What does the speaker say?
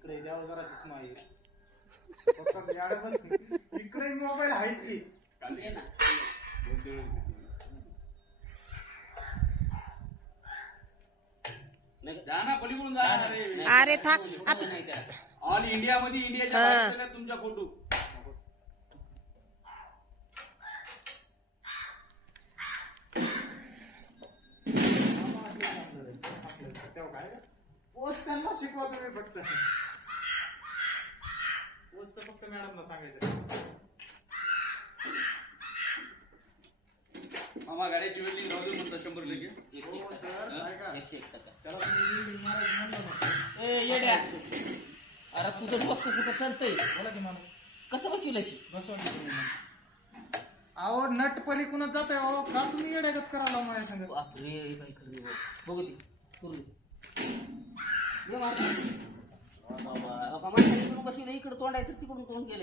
इकडे द्यावं जराशी स्माईल. इकडे मोबाईल आहे की जा ना पलीकडून जा ना. अरे थांब ऑल इंडिया मध्ये इंडियाच्या बाहेर सगळ्यात तुमच्या फोटो. पोस्ट त्यांना शिकवा तुम्ही फक्त. पोस्ट फक्त मॅडमला सांगायचं. मामा गाड्याची वेळ नव्हती म्हणता 100%. हो सर ऐका. 101%. त्याला तुम्ही महाराज म्हणलं ना. ए येड्या, अरे तुझं वस्तू कुठं चालतंय? बोला की मामा. कसं बसविलायची? बसवा की तुम्ही. अहो नट पलीकडून जात आहे. अहो का तुम्ही येड्यागत करायला माझ्या संग. बापरे काय खरं नाही. बघू ती करू दे. ये मार. बाबा, माणसाने इकडून बसविलं, इकडं तोंडायचं तिकडून तोंड गेलं.